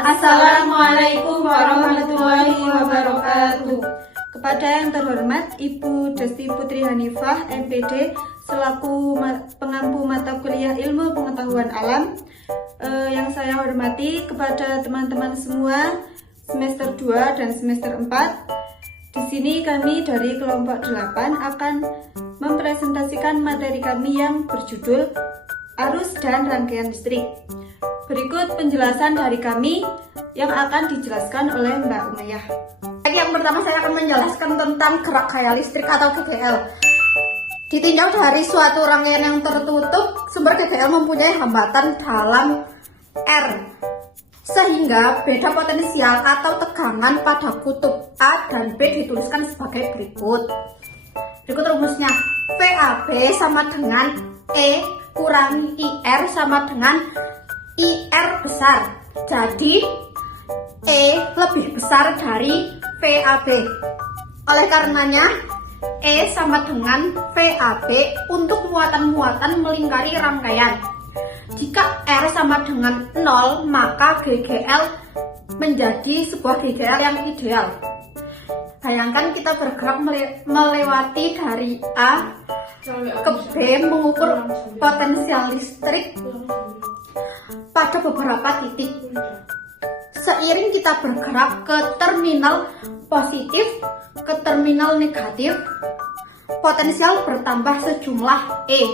Assalamualaikum warahmatullahi wabarakatuh. Kepada yang terhormat Ibu Desti Putri Hanifah, MPD, selaku pengampu mata kuliah Ilmu Pengetahuan Alam, yang saya hormati kepada teman-teman semua semester 2 dan semester 4. Di sini kami dari kelompok 8 akan mempresentasikan materi kami yang berjudul Arus dan Rangkaian Listrik. Berikut penjelasan dari kami yang akan dijelaskan oleh Mbak Umayyah. Yang pertama saya akan menjelaskan tentang gerak gaya listrik atau GGL. Ditinjau dari suatu rangkaian yang tertutup, sumber GGL mempunyai hambatan dalam R, sehingga beda potensial atau tegangan pada kutub A dan B dituliskan sebagai berikut. Berikut rumusnya: VAB sama dengan E kurangi IR sama dengan IR besar. Jadi E lebih besar dari VAB. Oleh karenanya E sama dengan VAB untuk muatan-muatan melingkari rangkaian. Jika R sama dengan 0, maka GGL menjadi sebuah GGL yang ideal. Bayangkan kita bergerak melewati dari A ke B mengukur potensial listrik pada beberapa titik. Seiring kita bergerak ke terminal positif, ke terminal negatif, potensial bertambah sejumlah E.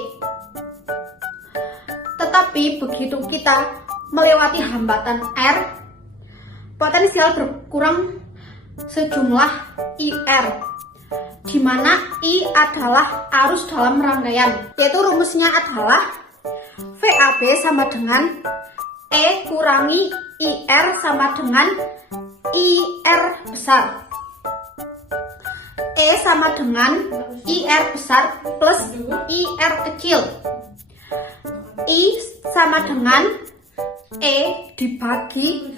Tetapi begitu kita melewati hambatan R, potensial berkurang sejumlah IR, di mana I adalah arus dalam rangkaian, yaitu rumusnya adalah VAB sama dengan E kurangi IR sama dengan IR besar. E sama dengan IR besar plus IR kecil. I sama dengan E dibagi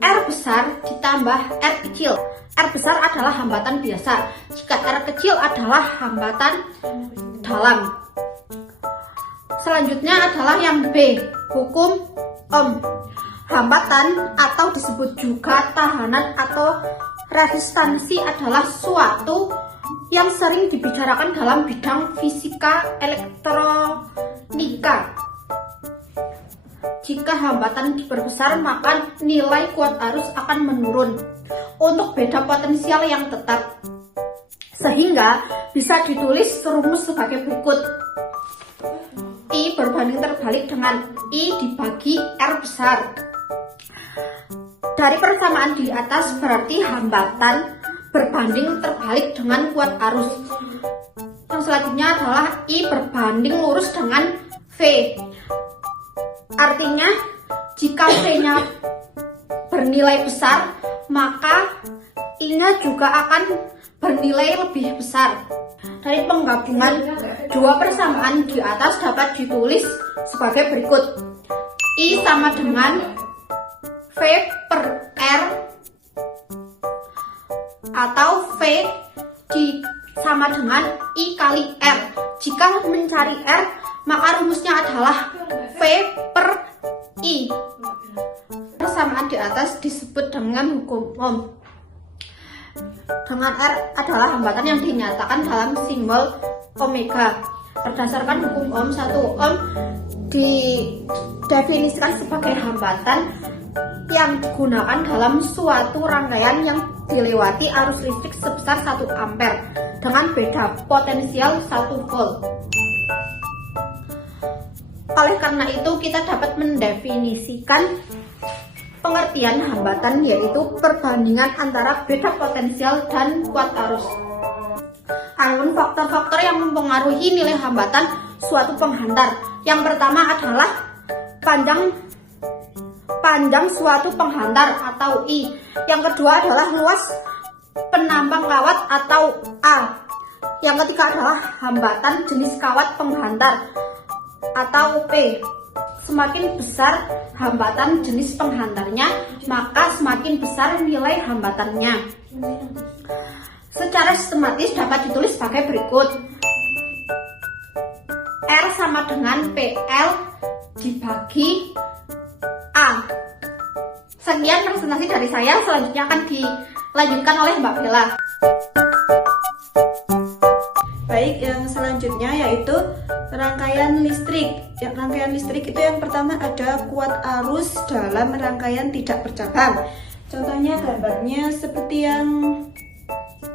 R besar ditambah R kecil. R besar adalah hambatan biasa, jika R kecil adalah hambatan dalam. Selanjutnya adalah yang B, hukum Ohm. Hambatan atau disebut juga tahanan atau resistansi adalah suatu yang sering dibicarakan dalam bidang fisika elektronika. Jika hambatan diperbesar, maka nilai kuat arus akan menurun untuk beda potensial yang tetap, sehingga bisa ditulis rumus sebagai berikut: I berbanding terbalik dengan I dibagi R besar. Dari persamaan di atas berarti hambatan berbanding terbalik dengan kuat arus. Yang selanjutnya adalah I berbanding lurus dengan V. Artinya jika V-nya bernilai besar, maka I-nya juga akan bernilai lebih besar. Dari penggabungan dua persamaan di atas dapat ditulis sebagai berikut: I sama dengan V per R, atau V sama dengan I kali R. Jika mencari R, maka rumusnya adalah V per I. Persamaan di atas disebut dengan hukum Ohm. Dengan R adalah hambatan yang dinyatakan dalam simbol omega. Berdasarkan hukum Ohm, 1 Ohm didefinisikan sebagai hambatan yang digunakan dalam suatu rangkaian yang dilewati arus listrik sebesar 1 ampere dengan beda potensial 1 volt. Oleh karena itu, kita dapat mendefinisikan pengertian hambatan, yaitu perbandingan antara beda potensial dan kuat arus. Adapun faktor-faktor yang mempengaruhi nilai hambatan suatu penghantar, yang pertama adalah panjang suatu penghantar atau I. Yang kedua adalah luas penambang kawat atau A. Yang ketiga adalah hambatan jenis kawat penghantar atau P. semakin besar hambatan jenis penghantarnya, maka semakin besar nilai hambatannya. Secara sistematis dapat ditulis sebagai berikut. R sama dengan PL dibagi A. Sekian presentasi dari saya, selanjutnya akan dilanjutkan oleh Mbak Bella. Baik, yang selanjutnya yaitu rangkaian listrik. Rangkaian listrik itu yang pertama ada kuat arus dalam rangkaian tidak bercabang. Contohnya gambarnya seperti yang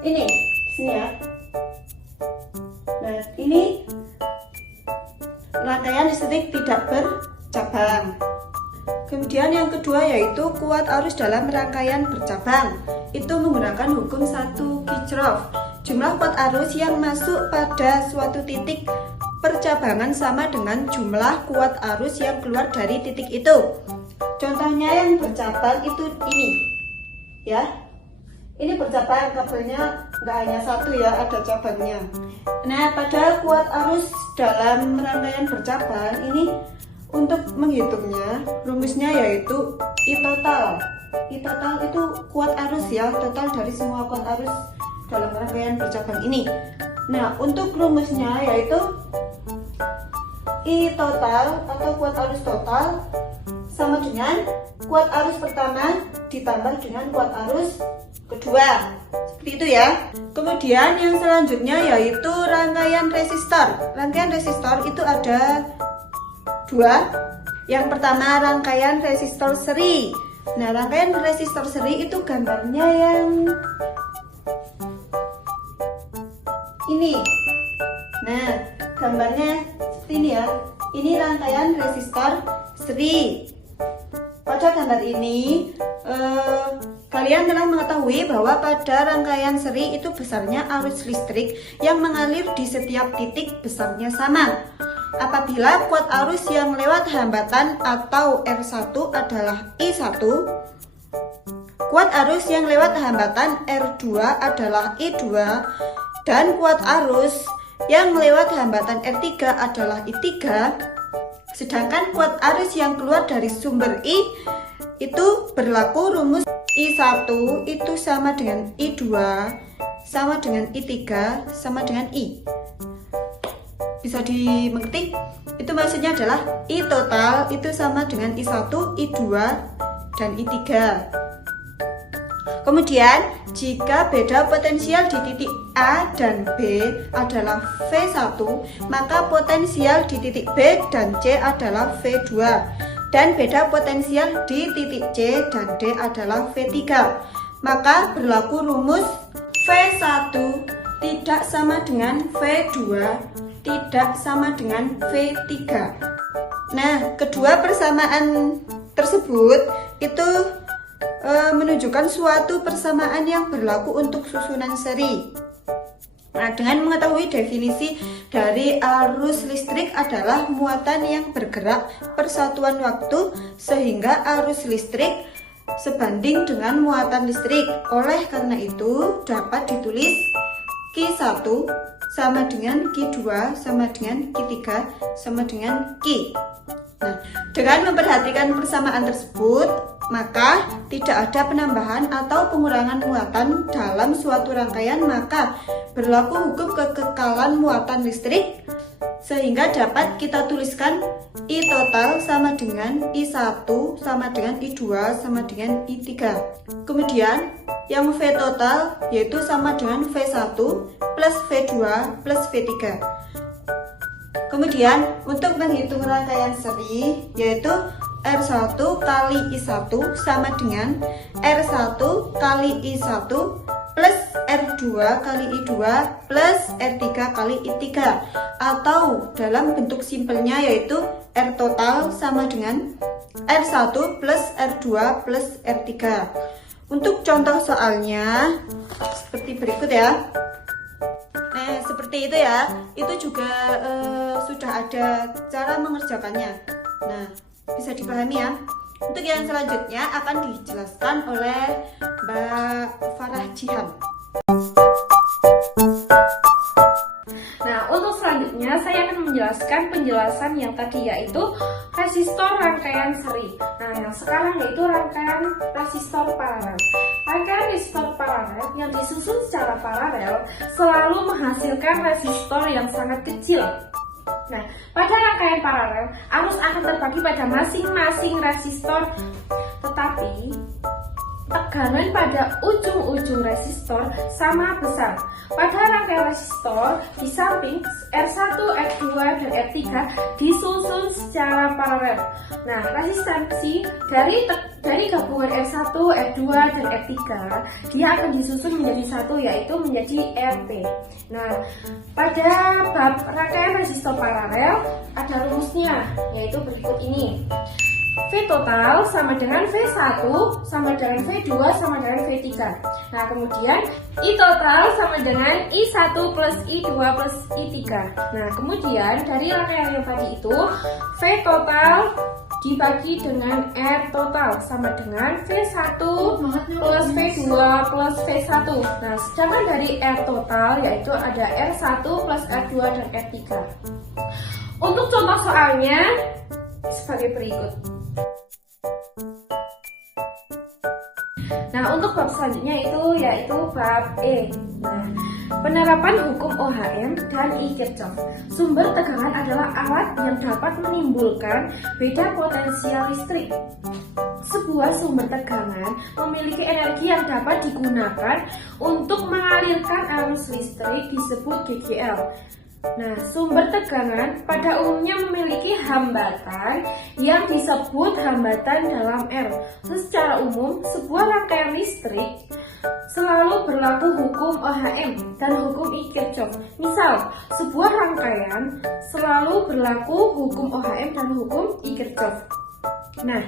ini, di sini ya. Nah, ini rangkaian listrik tidak bercabang. Kemudian yang kedua yaitu kuat arus dalam rangkaian bercabang. Itu menggunakan hukum 1 Kirchhoff. Jumlah kuat arus yang masuk pada suatu titik percabangan sama dengan jumlah kuat arus yang keluar dari titik itu. Contohnya yang bercabang itu ini, ya. Ini bercabang, kabelnya nggak hanya satu ya, ada cabangnya. Nah, pada kuat arus dalam rangkaian bercabang ini untuk menghitungnya, rumusnya yaitu I total. I total itu kuat arus ya, total dari semua kuat arus dalam rangkaian bercabang ini. Nah, untuk rumusnya yaitu I total atau kuat arus total sama dengan kuat arus pertama ditambah dengan kuat arus kedua. Seperti itu ya. Kemudian yang selanjutnya yaitu rangkaian resistor. Rangkaian resistor itu ada dua. Yang pertama rangkaian resistor seri. Nah, rangkaian resistor seri itu gambarnya yang ini. Nah, gambarnya seperti ini ya. Ini rangkaian resistor seri. Pada gambar ini kalian telah mengetahui bahwa pada rangkaian seri itu besarnya arus listrik yang mengalir di setiap titik besarnya sama. Apabila kuat arus yang lewat hambatan atau R1 adalah I1, kuat arus yang lewat hambatan R2 adalah I2, dan kuat arus yang lewat hambatan R3 adalah I3, sedangkan kuat arus yang keluar dari sumber I itu berlaku rumus I1 itu sama dengan I2 sama dengan I3 sama dengan I. Bisa dimengerti? Itu maksudnya adalah I total itu sama dengan I1, I2, dan I3. Kemudian, jika beda potensial di titik A dan B adalah V1, maka potensial di titik B dan C adalah V2. Dan beda potensial di titik C dan D adalah V3. Maka berlaku rumus V1 tidak sama dengan V2 tidak sama dengan V3. Nah, kedua persamaan tersebut itu menunjukkan suatu persamaan yang berlaku untuk susunan seri. Nah, dengan mengetahui definisi dari arus listrik adalah muatan yang bergerak persatuan waktu sehingga arus listrik sebanding dengan muatan listrik. Oleh karena itu dapat ditulis Q1 sama dengan Q2 sama dengan Q3 sama dengan Q. Nah, dengan memperhatikan persamaan tersebut, maka tidak ada penambahan atau pengurangan muatan dalam suatu rangkaian, maka berlaku hukum kekekalan muatan listrik, sehingga dapat kita tuliskan I total sama dengan I1 sama dengan I2 sama dengan I3. Kemudian yang V total yaitu sama dengan V1 plus V2 plus V3. Kemudian untuk menghitung rangkaian seri yaitu R1 kali I1 sama dengan R1 kali I1 plus R2 kali I2 plus R3 kali I3, atau dalam bentuk simpelnya yaitu R total sama dengan R1 plus R2 plus R3. Untuk contoh soalnya seperti berikut ya. Nah, seperti itu ya. Itu juga sudah ada cara mengerjakannya. Nah, bisa dipahami ya. Untuk yang selanjutnya akan dijelaskan oleh Mbak Farah Jihan. Nah, untuk selanjutnya saya akan menjelaskan penjelasan yang tadi, yaitu resistor rangkaian seri. Nah, yang sekarang yaitu rangkaian resistor paralel. Rangkaian resistor paralel yang disusun secara paralel selalu menghasilkan resistor yang sangat kecil. Nah, pada rangkaian paralel, arus akan terbagi pada masing-masing resistor, tetapi tegangan pada ujung-ujung resistor sama besar. Pada rangkaian resistor, di samping R1, R2, dan R3 disusun secara paralel. Nah, resistansi dari gabungan R1, R2, dan R3 dia akan disusun menjadi satu, yaitu menjadi RP. Nah, pada bab rangkaian resistor paralel ada rumusnya, yaitu berikut ini. V total sama dengan V1 sama dengan V2 sama dengan V3. Nah, kemudian I total sama dengan I1 plus I2 plus I3. Nah, kemudian dari rangkaian yang tadi itu, V total dibagi dengan R total sama dengan V1 plus V2 plus V1. Nah, sedangkan dari R total yaitu ada R1 plus R2 dan R3. Untuk contoh soalnya sebagai berikut. Nah, untuk bab selanjutnya yaitu bab E. Nah, penerapan hukum Ohm dan I Kirchhoff. Sumber tegangan adalah alat yang dapat menimbulkan beda potensial listrik. Sebuah sumber tegangan memiliki energi yang dapat digunakan untuk mengalirkan arus listrik disebut GGL. Nah, sumber tegangan pada umumnya memiliki hambatan yang disebut hambatan dalam R. Secara umum, sebuah rangkaian listrik selalu berlaku hukum Ohm dan hukum I Kirchhoff. Misal, sebuah rangkaian selalu berlaku hukum Ohm dan hukum I Kirchhoff. Nah,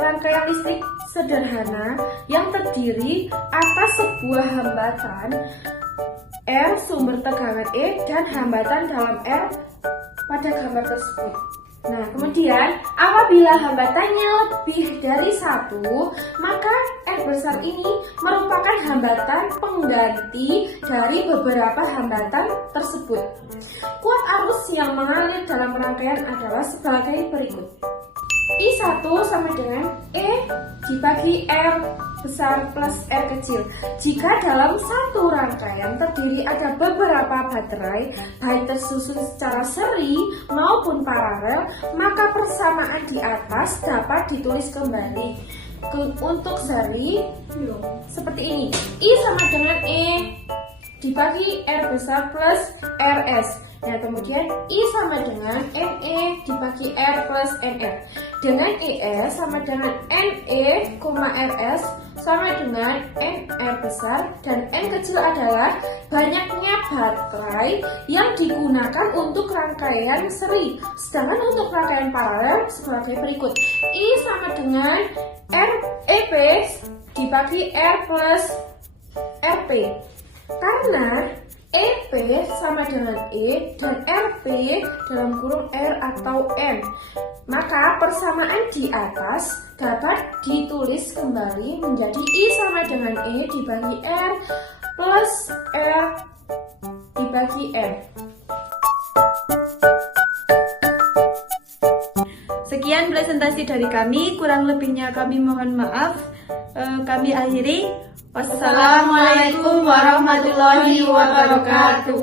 rangkaian listrik sederhana yang terdiri atas sebuah hambatan R, sumber tegangan E, dan hambatan dalam R pada gambar tersebut. Nah, kemudian apabila hambatannya lebih dari satu, maka R besar ini merupakan hambatan pengganti dari beberapa hambatan tersebut. Kuat arus yang mengalir dalam rangkaian adalah sebagai berikut. I1 sama dengan E dibagi R besar plus R kecil. Jika dalam satu rangkaian terdiri ada beberapa baterai, baik tersusun secara seri maupun paralel, maka persamaan di atas dapat ditulis kembali. Untuk seri seperti ini. I sama dengan E dibagi R besar plus RS. Nah, kemudian I sama dengan NE dibagi R plus NR. Dengan ES sama dengan NE, RS sama dengan NR besar, dan N kecil adalah banyaknya baterai yang digunakan untuk rangkaian seri. Sedangkan untuk rangkaian paralel sebagai berikut. I sama dengan EP dibagi R plus RP. Karena EP sama dengan E dan RP dalam kurung R atau N, maka persamaan di atas dapat ditulis kembali menjadi I sama dengan E dibagi R plus R dibagi N. Sekian presentasi dari kami, kurang lebihnya kami mohon maaf. Kami akhiri. Wassalamualaikum warahmatullahi wabarakatuh.